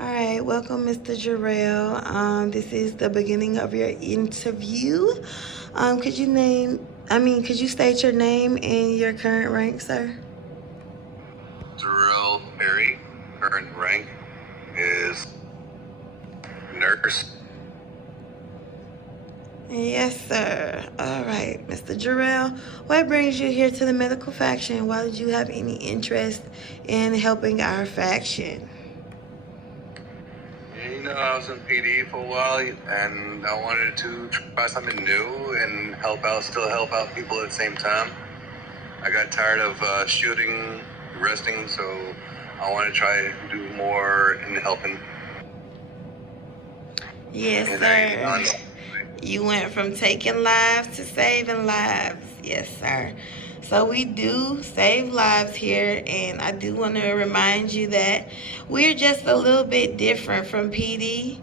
All right, welcome, Mr. Jorel. This is the beginning of your interview. Could you state your name and your current rank, sir? Jorel Perry. Current rank is nurse. Yes, sir. All right, Mr. Jorel, what brings you here to the medical faction? Why did you have any interest in helping our faction? I was in PD for a while, and I wanted to try something new and still help out people at the same time. I got tired of shooting, resting, so I want to try to do more in helping. Yes, sir. You went from taking lives to saving lives. Yes, sir. So we do save lives here, and I do want to remind you that we're just a little bit different from PD.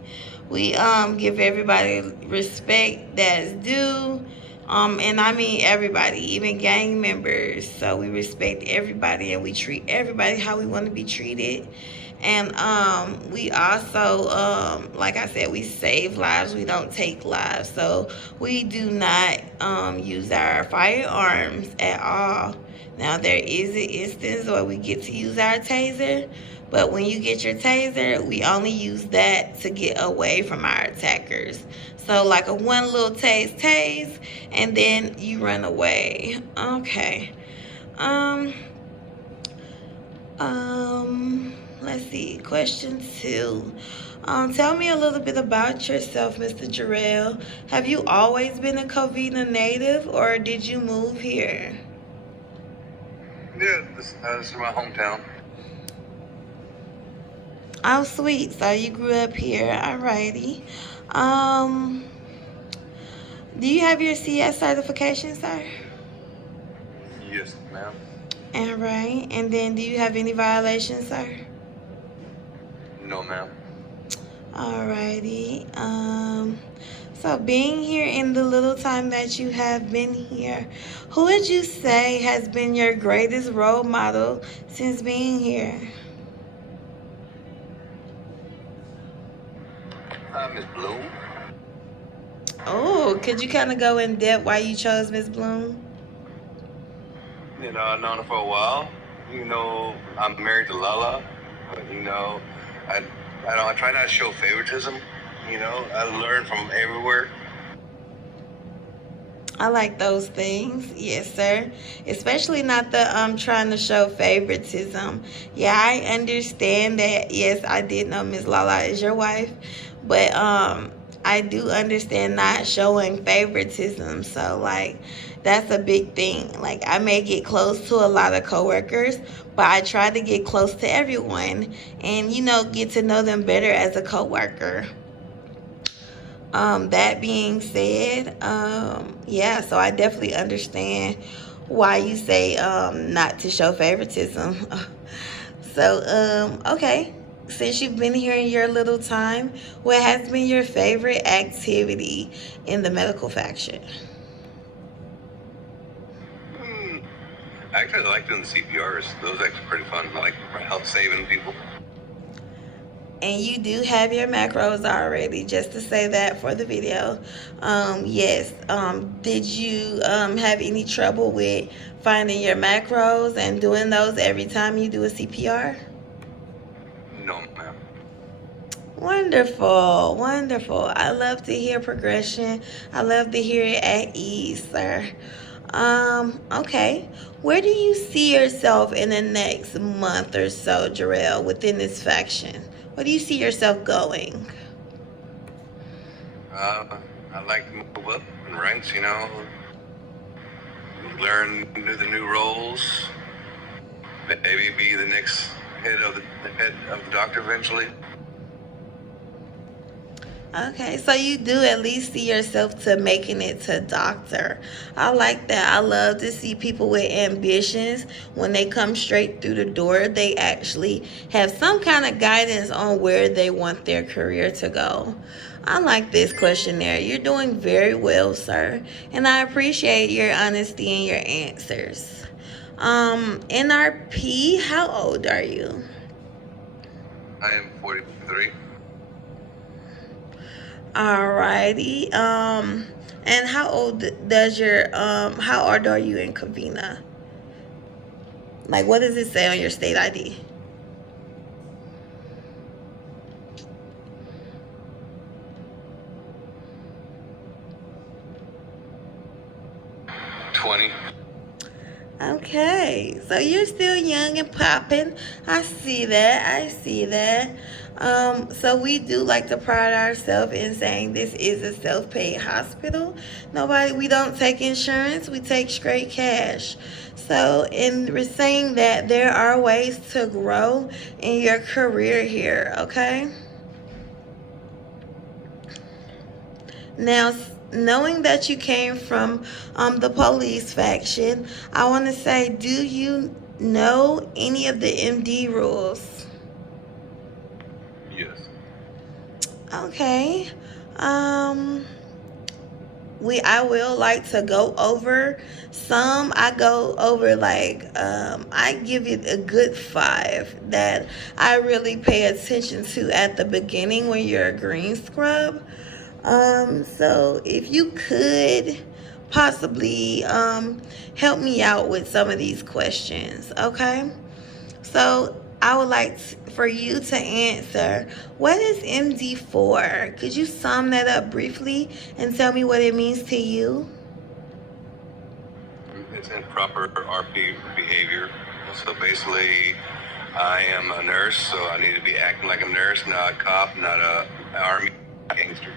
We give everybody respect that's due. And I mean everybody, even gang members. So we respect everybody and we treat everybody how we want to be treated. And we also, like I said, we save lives. We don't take lives. So we do not use our firearms at all. Now, there is an instance where we get to use our taser. But when you get your taser, we only use that to get away from our attackers. So like a one little tase, and then you run away. Okay. Let's see. Question 2. Tell me a little bit about yourself, Mr. Jorel. Have you always been a Covina native, or did you move here? Yeah, this is my hometown. Oh, sweet. So you grew up here. Alrighty. Do you have your CS certification, sir? Yes, ma'am. All right. And then do you have any violations, sir? No, ma'am. Alrighty. So being here in the little time that you have been here, who would you say has been your greatest role model since being here? Miss Bloom. Oh, could you kind of go in depth why you chose Miss Bloom? I've known her for a while. I'm married to Lala, but I try not to show favoritism. I learn from everywhere. I like those things. Yes, sir. Especially not the trying to show favoritism. Yeah, I understand that. Yes, I did know Miss Lala is your wife, but I do understand not showing favoritism. So like that's a big thing. Like I may get close to a lot of coworkers, but I try to get close to everyone and get to know them better as a coworker. That being said, yeah, so I definitely understand why you say not to show favoritism. So, okay, since you've been here in your little time, what has been your favorite activity in the medical faction? I actually like doing the CPRs. Those are actually pretty fun. I like help saving people. And you do have your macros already, just to say that for the video. Yes. Did you have any trouble with finding your macros and doing those every time you do a CPR? No, ma'am. Wonderful, wonderful. I love to hear progression. I love to hear it at ease, sir. Okay. Where do you see yourself in the next month or so, Jorel, within this faction? Where do you see yourself going? I'd like to move up in ranks, learn the new roles, maybe be the next head of the doctor eventually. Okay, so you do at least see yourself to making it to doctor. I like that. I love to see people with ambitions. When they come straight through the door, they actually have some kind of guidance on where they want their career to go. I like this questionnaire. You're doing very well, sir. And I appreciate your honesty and your answers. NRP, how old are you? I am 43. Alrighty. And how old are you in Covina? Like, what does it say on your state ID? 20. Okay, so you're still young and popping. I see that. I see that. So we do like to pride ourselves in saying this is a self-paid hospital. We don't take insurance. We take straight cash. So in saying that, there are ways to grow in your career here. Okay. Now, knowing that you came from the police faction, I want to say, do you know any of the MD rules? Yes. Okay. Um, I will like to go over some. I go over I give it a good 5 that I really pay attention to at the beginning when you're a green scrub. So if you could possibly help me out with some of these questions, okay? So I would like for you to answer, what is MD for? Could you sum that up briefly and tell me what it means to you? It's improper RP behavior. So basically, I am a nurse, so I need to be acting like a nurse, not a cop, not a army gangster.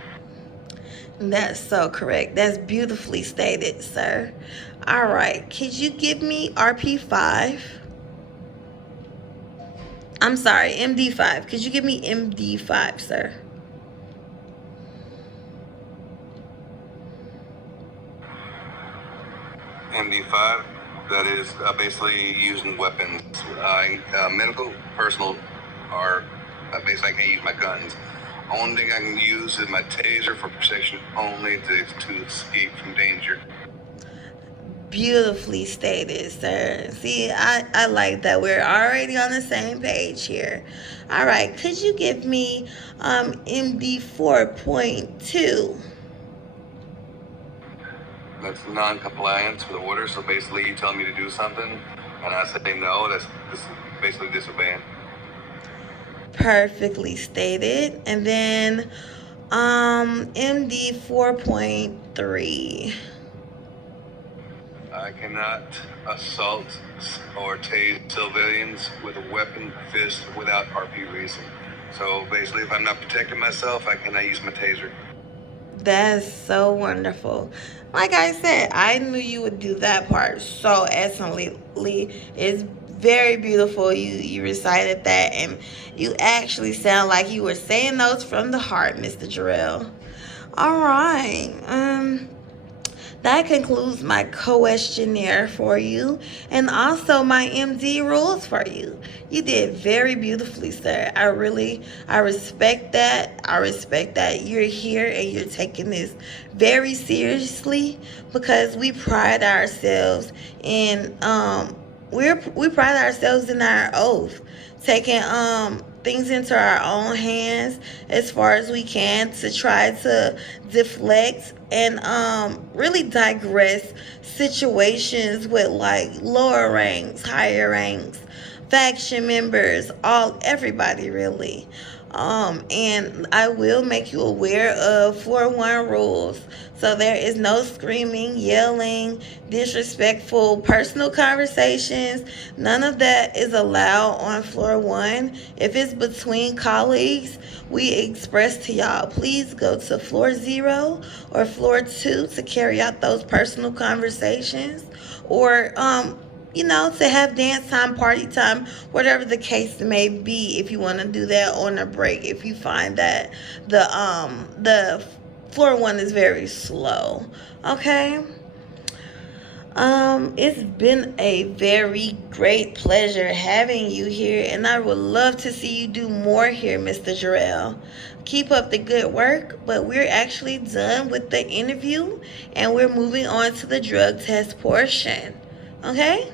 That's so correct. That's beautifully stated, sir. All right. Could you give me RP5? I'm sorry, MD5. Could you give me MD5, sir? MD5, that is basically using weapons. Medical, personal, are basically I can't use my guns. Only thing I can use is my taser for protection only to escape from danger. Beautifully stated, sir. See, I like that we're already on the same page here. All right, could you give me MD 4.2? That's non-compliance with order. So basically, you tell me to do something, and I say no. That's basically disobeying. Perfectly stated. And then MD 4.3. I cannot assault or tase civilians with a weapon fist without RP reason. So basically, if I'm not protecting myself, I cannot use my taser. That's so wonderful. Like I said, I knew you would do that part so excellently. It's very beautiful. You recited that, and you actually sound like you were saying those from the heart, Mr. Jorel. All right. That concludes my questionnaire for you and also my MD rules for you. You did very beautifully, sir. I respect that. I respect that you're here and you're taking this very seriously because we pride ourselves in we pride ourselves in our oath, taking things into our own hands as far as we can to try to deflect and really digress situations with like lower ranks, higher ranks, faction members, everybody really. And I will make you aware of 4-1 rules. So there is no screaming, yelling, disrespectful personal conversations. None of that is allowed on floor 1. If it's between colleagues, we express to y'all, please go to floor 0 or floor 2 to carry out those personal conversations, or to have dance time, party time, whatever the case may be. If you want to do that on a break, if you find that the floor 1 is very slow, okay. It's been a very great pleasure having you here, and I would love to see you do more here, Mr. Jorel. Keep up the good work, but we're actually done with the interview, and we're moving on to the drug test portion. Okay?